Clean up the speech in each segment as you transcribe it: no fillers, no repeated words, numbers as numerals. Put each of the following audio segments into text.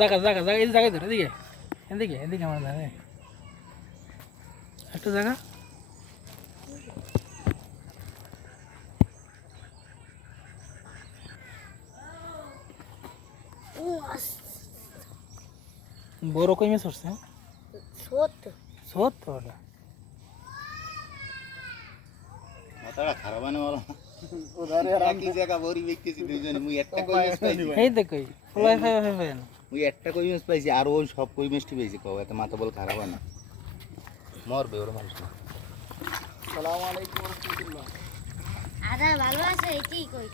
জায়গা জায়গা জায়গা এই জায়গায় ধরে এদিকে এদিকে এদিকে আমার ধারে একটা জায়গা বড় কই মাছ উঠছে সত্য ওটা মাথাটা খারাপ না বলো ওধারে একই জায়গা বড়ি দেখতেছি দুইজনে মুই একটা কই মাছ পাইছি এই দেখই ফলাই ফাই না মুই একটা কই মাছ পাইছি আর ওই সব কই মাছটি পাইছি কও এত মাথা বল খারাপ না মরবে ওর মানুষ না আসসালামু আলাইকুম ওয়া রাহমাতুল্লাহ আরে ভালো আছে এটাই কই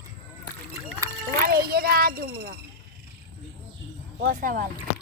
তোমার এই যে দা দিমু না ওসা ভালো